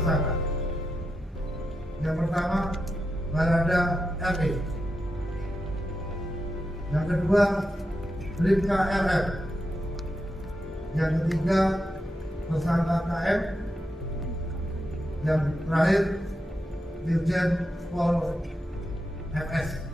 tersangka. Yang pertama, Barada RE. Yang kedua, Bribka RF. Yang ketiga, tersangka KM. Yang terakhir, Dirjen Pol FS.